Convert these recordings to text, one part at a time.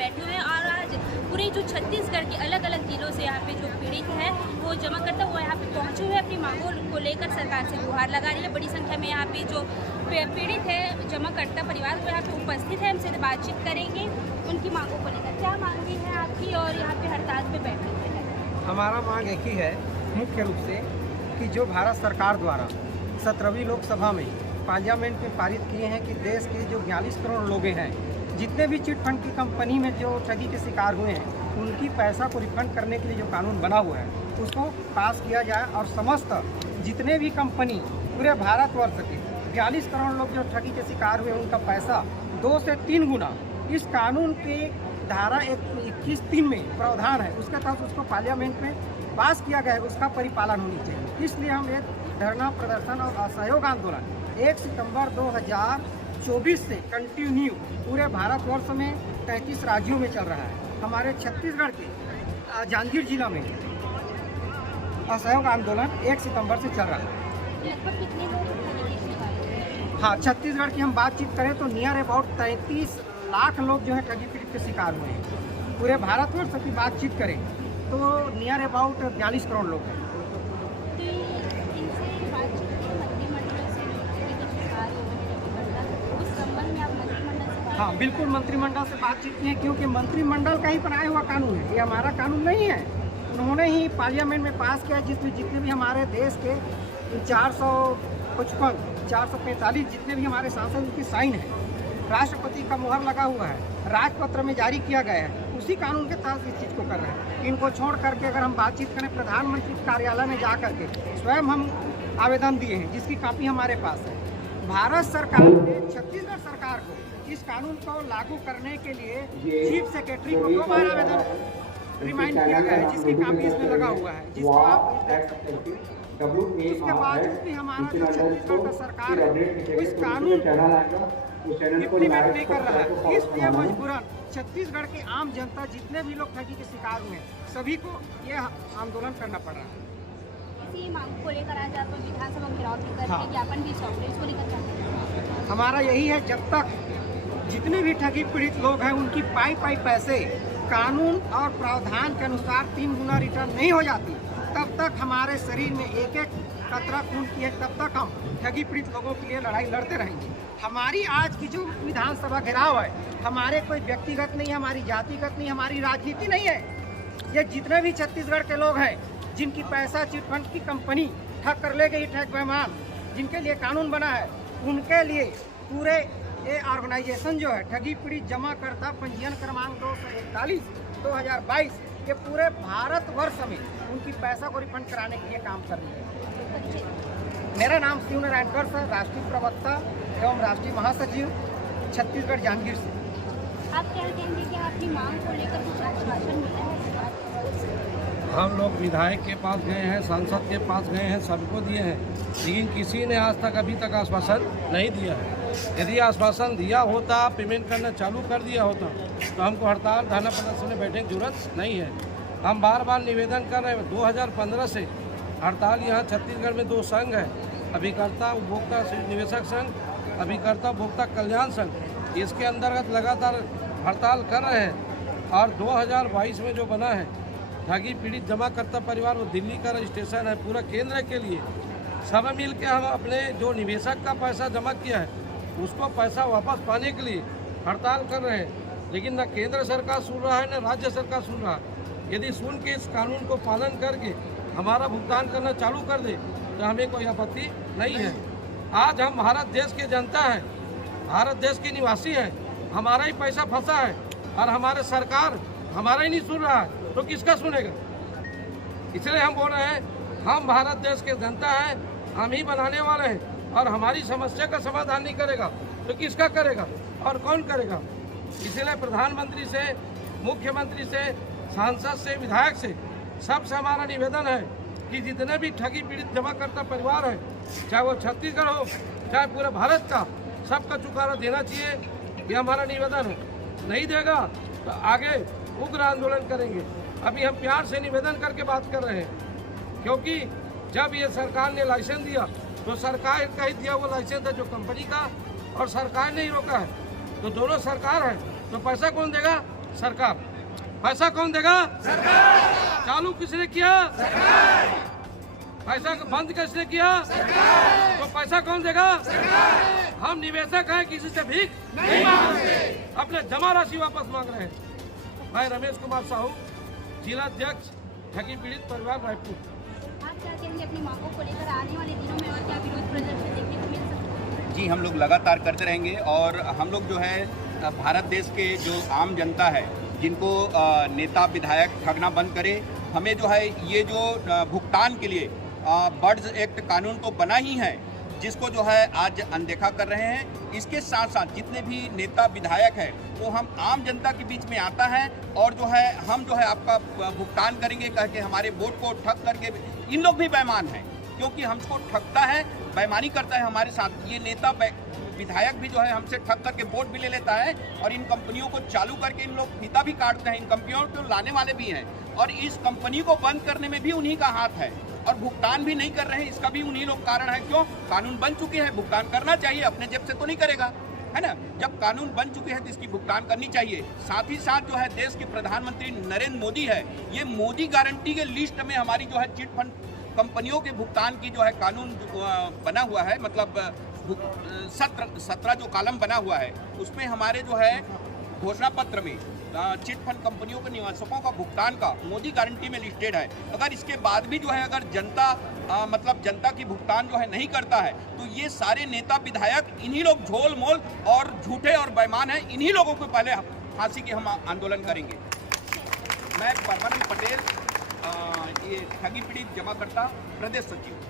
बैठे हुए हैं और आज पूरे जो छत्तीसगढ़ के अलग अलग जिलों से यहाँ पे जो पीड़ित है वो जमाकर्ता वो यहाँ पे पहुँचे हुए अपनी मांगों को लेकर सरकार से गुहार लगा रही है। बड़ी संख्या में यहाँ पे जो पीड़ित है जमाकर्ता परिवार वो यहाँ पे उपस्थित है, हमसे बातचीत करेंगे उनकी मांगों को लेकर। क्या मांगी है आपकी और यहाँ पे हड़ताल पे बैठे हुए हैं? हमारा मांग एक ही है मुख्य रूप से कि जो भारत सरकार द्वारा 17वीं लोकसभा में पार्लियामेंट में पारित किए हैं कि देश के जो 42 करोड़ लोग हैं, जितने भी चिट फंड की कंपनी में जो ठगी के शिकार हुए हैं, उनकी पैसा को रिफंड करने के लिए जो कानून बना हुआ है उसको पास किया जाए और समस्त जितने भी कंपनी पूरे भारतवर्ष के 42 करोड़ लोग जो ठगी के शिकार हुए उनका पैसा 2 से 3 गुना इस कानून के धारा 21(3) में प्रावधान है, उसके तहत उसको पार्लियामेंट में पास किया गया है, उसका परिपालन होनी चाहिए। इसलिए हम एक धरना प्रदर्शन और असहयोग आंदोलन 1 सितंबर 2024 से कंटिन्यू पूरे भारतवर्ष में 33 राज्यों में चल रहा है। हमारे छत्तीसगढ़ के जांजगीर जिला में असहयोग आंदोलन 1 सितंबर से चल रहा है। लगभग कितने लोग? हाँ, छत्तीसगढ़ की हम बातचीत करें तो नियर अबाउट 33 लाख लोग जो है ठगी पीड़ित के शिकार हुए हैं। पूरे भारतवर्ष की बातचीत करें तो नियर अबाउट 42 करोड़ लोग हैं। हाँ, बिल्कुल मंत्रिमंडल से बातचीत की है, क्योंकि मंत्रिमंडल का ही बनाया हुआ कानून है, ये हमारा कानून नहीं है। उन्होंने ही पार्लियामेंट में पास किया जिसमें जितने भी हमारे देश के 455 445 जितने भी हमारे सांसद उनकी साइन है, राष्ट्रपति का मुहर लगा हुआ है, राजपत्र में जारी किया गया है, उसी कानून के तहत इस चीज़ को कर रहे हैं। इनको छोड़ करके अगर हम बातचीत करें प्रधानमंत्री कार्यालय में जा करके स्वयं हम आवेदन दिए हैं जिसकी कापी हमारे पास है। भारत सरकार ने छत्तीसगढ़ सरकार को इस कानून को लागू करने के लिए चीफ सेक्रेटरी को 2 बार आवेदन रिमाइंड किया गया है, जिसकी कापी इसमें लगा हुआ है, जिसको आप देख सकते हैं। उसके बाद भी हमारा जो छत्तीसगढ़ का सरकार है इस कानून इम्प्लीमेंट नहीं कर रहा है। इसलिए मजबूरन छत्तीसगढ़ के आम जनता जितने भी लोग ठगी के शिकार हुए हैं सभी को ये आंदोलन करना पड़ रहा है। इसी मांग को लेकर आज आप विधानसभा घेराव भी कर रहे हैं, ज्ञापन भी सौंप रहे हैं, इसको लेकर हमारा यही है, जब तक जितने भी ठगी पीड़ित लोग हैं उनकी पाई पैसे कानून और प्रावधान के अनुसार 3 गुना रिटर्न नहीं हो जाती, तब तक हमारे शरीर में एक एक कतरा खून की है, तब तक हम ठगी पीड़ित लोगों के लिए लड़ाई लड़ते रहेंगे। हमारी आज की जो विधानसभा घेराव है हमारे कोई व्यक्तिगत नहीं है, हमारी जातिगत नहीं, हमारी राजनीति नहीं है। ये जितने भी छत्तीसगढ़ के लोग हैं जिनकी पैसा चिटफंड की कंपनी ठग कर ले गई, ठग बेईमान जिनके लिए कानून बना है, उनके लिए पूरे ये ऑर्गेनाइजेशन जो है ठगी पीड़ित जमाकर्ता पंजीयन क्रमांक 241 2022 ये पूरे भारतवर्ष में उनकी पैसा को रिफंड कराने के लिए काम कर रही है। मेरा नाम शिव नारायण गर्ग है, राष्ट्रीय प्रवक्ता एवं राष्ट्रीय महासचिव छत्तीसगढ़ जांजगीर से। आप क्या कहेंगे कि आपकी मांग को लेकर कुछ आश्वासन मिला है? हम लोग विधायक के पास गए हैं, सांसद के पास गए हैं, सबको दिए हैं, लेकिन किसी ने आज तक अभी तक आश्वासन नहीं दिया है। यदि आश्वासन दिया होता, पेमेंट करना चालू कर दिया होता तो हमको हड़ताल धरना प्रदर्शन में बैठने की जरूरत नहीं है। हम बार बार निवेदन कर रहे हैं, 2015 से हड़ताल यहाँ छत्तीसगढ़ में 2 संघ है, अभिकर्ता उपभोक्ता निवेशक संघ, अभिकर्ता उपभोक्ता कल्याण संघ, इसके अंतर्गत लगातार हड़ताल कर रहे हैं। और 2022 में जो बना है ठगी पीड़ित जमाकर्ता परिवार, वो दिल्ली का रजिस्ट्रेशन है पूरा केंद्र के लिए। सब मिल के हम अपने जो निवेशक का पैसा जमा किया है उसको पैसा वापस पाने के लिए हड़ताल कर रहे हैं, लेकिन न केंद्र सरकार सुन रहा है न राज्य सरकार सुन रहा है। यदि सुन के इस कानून को पालन करके हमारा भुगतान करना चालू कर दे तो हमें कोई आपत्ति नहीं है। आज हम भारत देश के जनता हैं, भारत देश के निवासी हैं, हमारा ही पैसा फंसा है और हमारे सरकार हमारा ही नहीं सुन रहा है तो किसका सुनेगा? इसलिए हम बोल रहे हैं, हम भारत देश के जनता हैं, हम ही बनाने वाले हैं और हमारी समस्या का समाधान नहीं करेगा तो किसका करेगा और कौन करेगा? इसलिए प्रधानमंत्री से, मुख्यमंत्री से, सांसद से, विधायक से, सबसे हमारा निवेदन है कि जितने भी ठगी पीड़ित जमाकर्ता परिवार हैं, चाहे वो छत्तीसगढ़ हो चाहे पूरे भारत का, सबका चुकारा देना चाहिए। ये हमारा निवेदन है। नहीं देगा तो आगे उग्र आंदोलन करेंगे। अभी हम प्यार से निवेदन करके बात कर रहे हैं, क्योंकि जब ये सरकार ने लाइसेंस दिया तो सरकार का ही दिया वो लाइसेंस है जो कंपनी का, और सरकार ने ही रोका है, तो दोनों सरकार है तो पैसा कौन देगा? सरकार। पैसा कौन देगा? सरकार। चालू किसने किया? सरकार। पैसा बंद किसने किया? सरकार। तो पैसा कौन देगा? सरकार। हम निवेशक हैं, किसी से भीख नहीं मांगते, अपने जमा राशि वापस मांग रहे हैं। मैं रमेश कुमार साहू, जिला अध्यक्ष, ठगी पीड़ित परिवार, रायपुर। आप क्या कहेंगे अपनी मांगों को लेकर आने वाले दिनों में और क्या विरोध प्रदर्शन देखने को मिल सकता है? जी, हम लोग लगातार करते रहेंगे और हम लोग जो है भारत देश के जो आम जनता है, जिनको नेता विधायक ठगना बंद करे। हमें जो है ये जो भुगतान के लिए बर्ड्स एक्ट कानून तो बना ही है, जिसको जो है आज अनदेखा कर रहे हैं। इसके साथ साथ जितने भी नेता विधायक हैं वो हम आम जनता के बीच में आता है और जो है हम जो है आपका भुगतान करेंगे कह के हमारे वोट को ठग करके, इन लोग भी बेईमान हैं क्योंकि हमको ठगता है, बेईमानी करता है हमारे साथ। ये नेता विधायक भी जो है हमसे ठग करके वोट भी ले लेता है और इन कंपनियों को चालू करके इन लोग फीता भी काटते हैं। इन कंपनियों को लाने वाले भी हैं और इस कंपनी को बंद करने में भी उन्हीं का हाथ है और भुगतान भी नहीं कर रहे हैं, इसका भी उन्हीं लोग कारण है। क्यों? कानून बन चुके हैं, भुगतान करना चाहिए, अपने जेब से तो नहीं करेगा, है ना। जब कानून बन चुके हैं तो इसकी भुगतान करनी चाहिए। साथ ही साथ जो है देश के प्रधानमंत्री नरेंद्र मोदी है, ये मोदी गारंटी के लिस्ट में हमारी जो है चिट फंड कंपनियों के भुगतान की जो है कानून बना हुआ है, मतलब 17 जो कॉलम बना हुआ है उसमें हमारे जो है घोषणा पत्र में चिट फंड कंपनियों के निवेशकों का भुगतान का मोदी गारंटी में लिस्टेड है। अगर इसके बाद भी जो है अगर जनता मतलब जनता की भुगतान जो है नहीं करता है तो ये सारे नेता विधायक इन्हीं लोग झोल मोल और झूठे और बेईमान हैं, इन्हीं लोगों को पहले फांसी की हम आंदोलन करेंगे। मैं परमानंद पटेल, ये ठगी पीड़ित जमाकर्ता प्रदेश सचिव।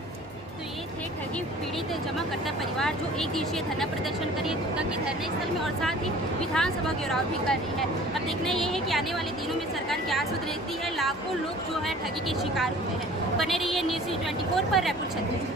तो ये थे ठगी पीड़ित जमाकर्ता परिवार जो एक दिवसीय धरना प्रदर्शन कर रही है दुर्गा के धरने स्थल में और साथ ही विधानसभा घेराव भी कर रही है। अब देखना ये है कि आने वाले दिनों में सरकार क्या सुध रहती है। लाखों लोग जो है ठगी के शिकार हुए हैं। बने रहिए न्यूज़ 24 पर, रायपुर छत्तीसगढ़।